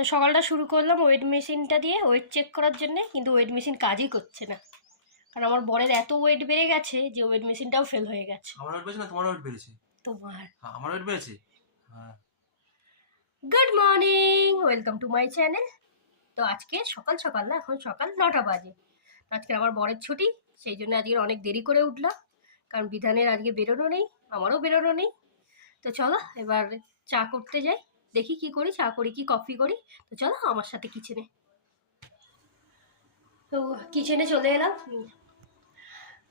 তো সকালটা শুরু করলাম ওয়েট মেশিনটা দিয়ে ওয়েট চেক করার জন্য কিন্তু ওয়েট মেশিন কাজই করছে না। কারণ আমার বরের এত ওয়েট বেড়ে গেছে যে ওয়েট মেশিনটাও ফেল হয়ে গেছে। আমার ওয়েট বেড়েছে না? তোমার ওয়েট বেড়েছে? তোমার। হ্যাঁ আমার ওয়েট বেড়েছে। হ্যাঁ। Good morning welcome to my channel তো আজকে সকাল সকাল না? এখন সকাল নটা বাজে। আজকে আমার বরের ছুটি সেই জন্য আজকে অনেক দেরি করে উঠলাম। কারণ বিধানের আজকে বেরোনো নেই আমারও বেরোনো নেই। তো চলো এবার চা করতে যাই। দেখি কি করি, চা করি কি কফি করি। তো চলো আমার সাথে কিচেনে তো কিচেনে চলে এলাম।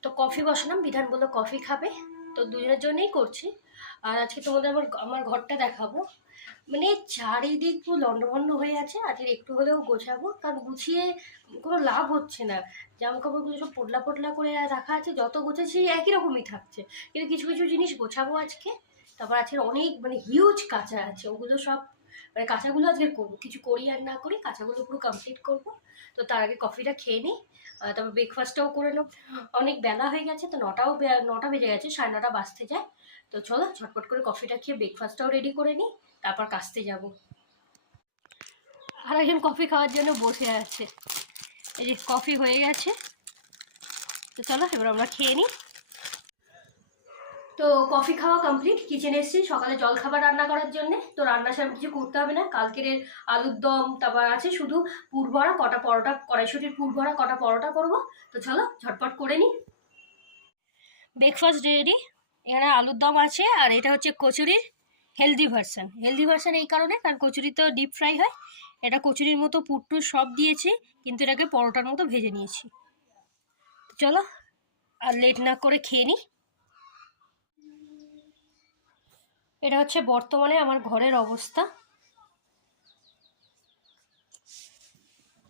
তো কফি বসালাম, বিধান বলল কফি খাবে। তো দুজনের জন্যই করছি। আর আজকে তোমাদের আমার আমার ঘরটা দেখাবো। মানে চারিদিক পুরো লন্ডভন্ড হয়ে আছে। আজকে একটু হলেও গোছাবো। কারণ গুছিয়ে কোনো লাভ হচ্ছে না। জামা কাপড়গুলো সব পোটলা পোটলা করে রাখা আছে। যত গোছেছি একই রকমই থাকছে। কিন্তু কিছু কিছু জিনিস গোছাবো আজকে। তারপর আজকে অনেক মানে হিউজ কাঁচা আছে, ওগুলো সব মানে কাঁচাগুলো আজকে করব। কিছু করি আর না করি, কাঁচাগুলো পুরো কমপ্লিট করব। তো তার আগে কফিটা খেয়ে নিই তারপর ব্রেকফাস্টটাও করে নেব। অনেক বেলা হয়ে গেছে, তো নটাও নটা বেজে গেছে, সাড়ে নটা বাজতে যায়। তো চলো, ঝটপট করে কফিটা খেয়ে ব্রেকফাস্টটাও রেডি করে নিই, তারপর কাচতে যাব। আর একজন কফি খাওয়ার জন্য বসে আছে। এই যে কফি হয়ে গেছে। তো চলো, এবার আমরা খেয়ে নিই। তো কফি খাওয়া কমপ্লিট কিচেনে এসেছি। সকালে জল খাবার রান্না করার জন্য। তো রান্না সেরকম কিছু করতে হবে না। কালকের আলুর দম তারপর আছে শুধু পুর ভরা, কটা পরোটা, কড়াইশুটির পুর ভরা, কটা পরোটা করব। তো চলো, ঝটপট করে নিই ব্রেকফাস্ট রেডি এখানে আলুর দম আছে আর এটা হচ্ছে কচুরির হেলদি ভার্সান হেলদি ভার্সান এই কারণে, কারণ কচুরি তো ডিপ ফ্রাই হয়। এটা কচুরির মতো পুট্টু সব দিয়েছি, কিন্তু এটাকে পরোটার মতো ভেজে নিয়েছি। চলো, আর লেট না করে খেয়ে নিই এটা হচ্ছে বর্তমানে আমার ঘরের অবস্থা।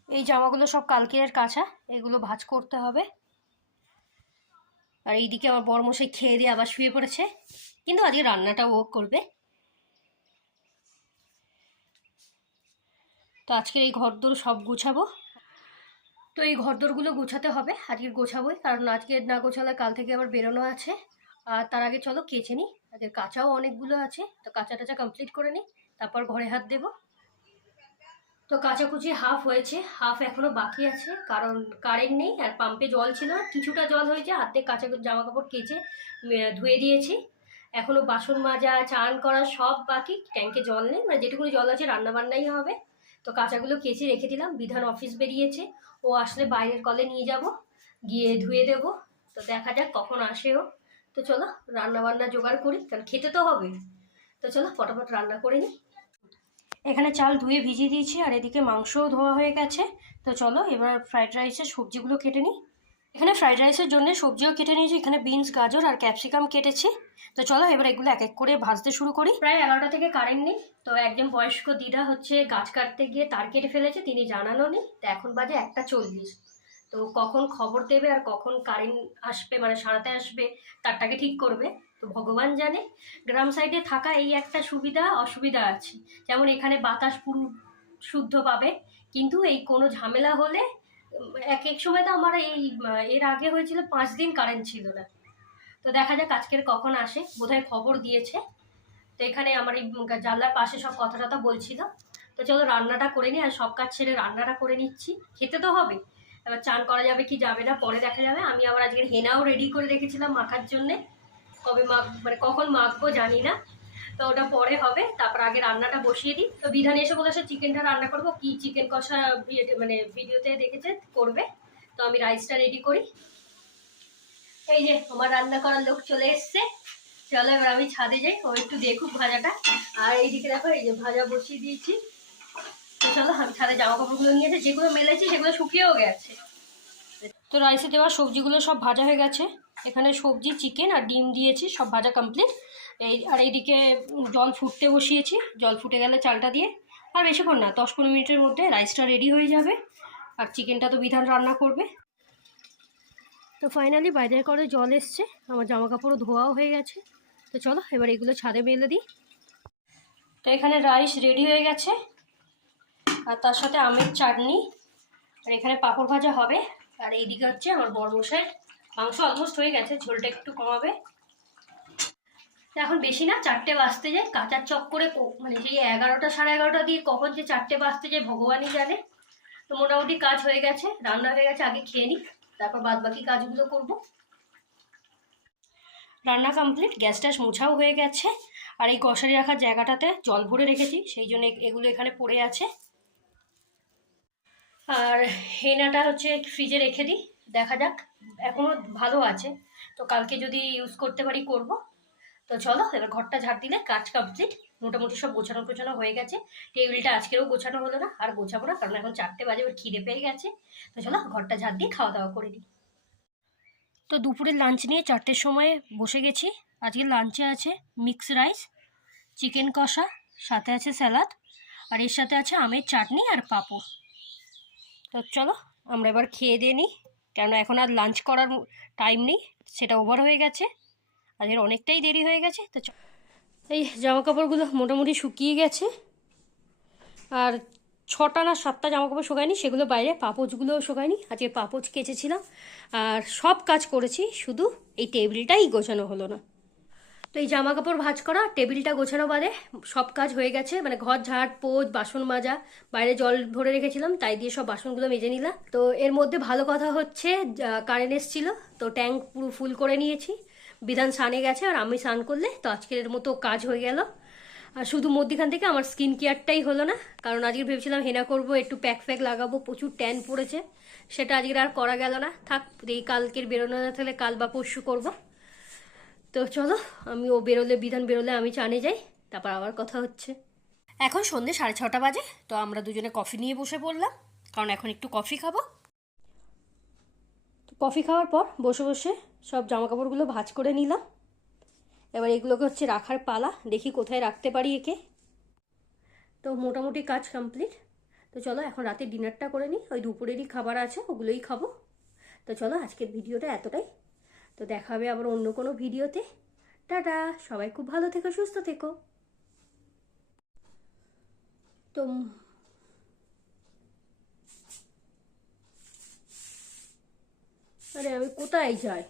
এই জামাগুলো সব কালকের কাঁচা, এগুলো ভাজ করতে হবে। আর এইদিকে আমার বরমশাই খেয়ে দিয়ে আবার শুয়ে পড়েছে। কিন্তু আজকে রান্নাটা ও করবে। তো আজকের এই ঘরদোর সব গুছাবো। তো এই ঘরদোরগুলো গুছাতে হবে, আজকে গোছাবোই। কারণ আজকে না গোছালে কাল থেকে আবার বেরোনো আছে। আর তার আগে চলো কেচে নিই। আজকে কাঁচাও অনেকগুলো আছে, তো কাঁচা টাচা কমপ্লিট করে নিই। তারপর ঘরে হাত দেব। তো কাচাকুচি হাফ হয়েছে হাফ এখনও বাকি আছে, কারণ কারেন্ট নেই আর পাম্পে জল ছিল। কিছুটা জল হয়েছে, হাতে কাঁচা জামা কাপড় কেচে ধুয়ে দিয়েছি। এখনও বাসন মাজা, চান করা সব বাকি ট্যাঙ্কে জল নেই। মানে যেটুকুনি জল আছে রান্না বান্নাই হবে। তো কাঁচাগুলো কেচে রেখে দিলাম। বিধান অফিস বেরিয়েছে। ও আসলে বাইরের কলে নিয়ে যাব, গিয়ে ধুয়ে দেব। তো দেখা যাক কখন আসে ও। তো চলো রান্না বান্না জোগাড় করি, কারণ খেতে তো হবে। তো চলো, ফটাফট রান্না করে নিই এখানে চাল ধুয়ে ভিজিয়ে দিয়েছি, আর এদিকে মাংসও ধোয়া হয়ে গেছে। তো চলো, এবার ফ্রাইড রাইসের সবজিগুলো কেটে নিই এখানে ফ্রাইড রাইসের জন্য সবজিও কেটে নিয়েছি, এখানে বিনস গাজর আর ক্যাপসিকাম কেটেছি। তো চলো, এবার এগুলো এক এক করে ভাজতে শুরু করি। প্রায় এগারোটা থেকে কারেন্ট নেই, তো একজন বয়স্ক দিদা হচ্ছে গাছ কাটতে গিয়ে তার কেটে ফেলেছে, তিনি জানানো নেই। তো এখন বাজে একটা চল্লিশ। তো কখন খবর দেবে আর কখন কারেন্ট আসবে মানে সারাতে আসবে, তারটাকে ঠিক করবে। তো ভগবান জানে, গ্রাম সাইডে থাকা এই একটা সুবিধা, অসুবিধা আছে। যেমন এখানে বাতাস পুরো শুদ্ধ পাবে, কিন্তু এই কোনো ঝামেলা হলে, এক এক সময় তো আমার এই, এর আগে হয়েছিল পাঁচ দিন কারেন্ট ছিল না। তো দেখা যাক আজকের কখন আসে, বোধহয় খবর দিয়েছে। তো এখানে আমার এই জানলার পাশে সব কথা টথা বলছিল। তো চলো রান্নাটা করে নিই, আর সব কাজ ছেড়ে রান্নাটা করে নিচ্ছি। খেতে তো হবে। এবার চান করা যাবে কি যাবে না, পরে দেখা যাবে। আমি আবার আজকের হেনাও রেডি করে রেখেছিলাম মাখার জন্যে। কবে মাখ মানে কখন মাখবো জানি না। তো ওটা পরে হবে, তারপর আগে রান্নাটা বসিয়ে দিই। তো বিধান এসে বলেছে চিকেনটা রান্না করব। কি চিকেন কষা মানে ভিডিওতে দেখেছে, করবে। তো আমি রাইসটা রেডি করি। এই যে, আমার রান্না করার লোক চলে এসছে। চলো এবার আমি ছাদে যাই, ও একটু দেখুক ভাজাটা। আর এইদিকে দেখো, এই যে ভাজা বসিয়ে দিয়েছি। চলো, আমি ছাদে জামা কাপড়গুলো নিয়েছে যেগুলো মেলেছি সেগুলো শুকিয়েও গেছে। তো রাইসে দেওয়া সবজিগুলো সব ভাজা হয়ে গেছে। এখানে সবজি চিকেন আর ডিম দিয়েছি, সব ভাজা কমপ্লিট এই, আর এইদিকে জল ফুটতে বসিয়েছি। জল ফুটে গেলে চালটা দিয়ে। আর বেশিক্ষণ না, দশ পনেরো মিনিটের মধ্যে রাইসটা রেডি হয়ে যাবে। আর চিকেনটা তো বিধান রান্না করবে। তো ফাইনালি বাইরের করে জল এসছে। আমার জামা কাপড়ও ধোয়াও হয়ে গেছে। তো চলো, এবার এগুলো ছাদে মেলে দিই। তো এখানে রাইস রেডি হয়ে গেছে। আর তার সাথে আমের চাটনি। আর এখানে পাঁপড় ভাজা হবে। আর এইদিকে হচ্ছে আমার বড়মশাই মাংস অলমোস্ট হয়ে গেছে, ঝোলটা একটু কমাবে। এখন বেশি না, চারটে বাজতে যায় কাঁচার চক করে মানে সেই এগারোটা সাড়ে এগারোটা দিয়ে কখন যে চারটে বাজতে যায় ভগবানই জানে। তো মোটামুটি কাজ হয়ে গেছে, রান্না হয়ে গেছে, আগে খেয়ে নিই, তারপর বাদ বাকি কাজগুলো করব। রান্না কমপ্লিট গ্যাস ট্যাস মোছাও হয়ে গেছে। আর এই কষারি রাখার জায়গাটাতে জল ভরে রেখেছি, সেই জন্য এগুলো এখানে পড়ে আছে। আর হেনাটা হচ্ছে ফ্রিজে রেখে দিই, দেখা যাক এখনও ভালো আছে। তো কালকে যদি ইউজ করতে পারি, করব। তো চলো, এবার ঘরটা ঝাড় দিলে কাজ কমপ্লিট মোটামুটি সব গোছানো গোছানো হয়ে গেছে। টেবিলটা আজকেরও গোছানো হলো না, আর গোছাবো না, কারণ এখন চারটে বাজে, এবার খিদে পেয়ে গেছে। তো চলো, ঘরটা ঝাড় দিয়ে খাওয়া দাওয়া করে দিই তো দুপুরের লাঞ্চ নিয়ে চারটের সময় বসে গেছি। আজকে লাঞ্চে আছে মিক্স রাইস চিকেন কষা, সাথে আছে স্যালাড আর এর সাথে আছে আমের চাটনি আর পাঁপড়। তো চলো, আমরা এবার খেয়ে দিয়ে নিই। কেননা এখন আর লাঞ্চ করার টাইম নেই, সেটা ওভার হয়ে গেছে। আজকের অনেকটাই দেরি হয়ে গেছে, তো এই জামা কাপড়গুলো মোটামুটি শুকিয়ে গেছে। আর ছটা না সাতটা জামা কাপড় শোকায়নি, সেগুলো বাইরে পাপোচগুলোও শোকায়নি। আজকে পাপোচ কেচেছিলাম, আর সব কাজ করেছি, শুধু এই টেবিলটাই গোছানো হলো না। তো এই জামা কাপড় ভাঁজ করা, টেবিলটা গোছানো বাদে সব কাজ হয়ে গেছে। মানে ঘর ঝাড়, পোজ, বাসন মাজা, বাইরে জল ভরে রেখেছিলাম, তাই দিয়ে সব বাসনগুলো মেজে নিলাম। তো এর মধ্যে ভালো কথা হচ্ছে কারেন্ট এসেছিল, তো ট্যাঙ্ক পুরো ফুল করে নিয়েছি। বিধান স্নানে গেছে, আর আমি স্নান করলে তো আজকের এর মতো কাজ হয়ে গেল। আর শুধু মধ্যখান থেকে আমার স্কিন কেয়ারটাই হলো না, কারণ আজকে ভেবেছিলাম হেনা করব, একটু প্যাক ফ্যাক লাগাবো, প্রচুর ট্যান পড়েছে। সেটা আজকে আর করা গেল না। থাক, এই কালকের বেরোনো না তাহলে কাল বা পরশু করব। তো চলো আমি ও বেরোলে বিধান বেরোলে আমি চানে যাই তারপর আবার কথা হচ্ছে। এখন সন্ধ্যে সাড়ে ছটা বাজে তো আমরা দুজনে কফি নিয়ে বসে পড়লাম কারণ এখন একটু কফি খাব। তো কফি খাওয়ার পর বসে বসে সব জামা কাপড়গুলো ভাঁজ করে নিলাম। এবার এগুলোকে হচ্ছে রাখার পালা দেখি কোথায় রাখতে পারি একে। তো মোটামুটি কাজ কমপ্লিট। তো চলো এখন রাতে ডিনারটা করে নিই ওই দুপুরেরই খাবার আছে ওগুলোই খাব। তো চলো আজকের ভিডিওটা এতটাই। তো দেখা হবে আবার অন্য কোনো ভিডিওতে। টাটা, সবাই খুব ভালো থেকো, সুস্থ থেকো। তো আরে আমি কোথায় যাই?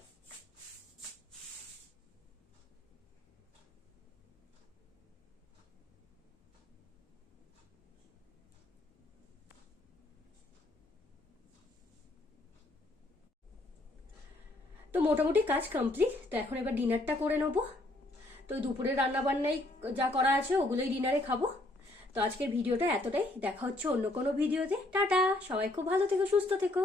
তো মোটামুটি কাজ কমপ্লিট তো এখন এবার ডিনারটা করে নেব। তো দুপুরে দুপুরের রান্না বান্নাই যা করা আছে, ওগুলোই ডিনারে খাব। তো আজকের ভিডিওটা এতটাই। দেখা হচ্ছে অন্য কোনো ভিডিওতে। টাটা! সবাই খুব ভালো থেকো, সুস্থ থেকো।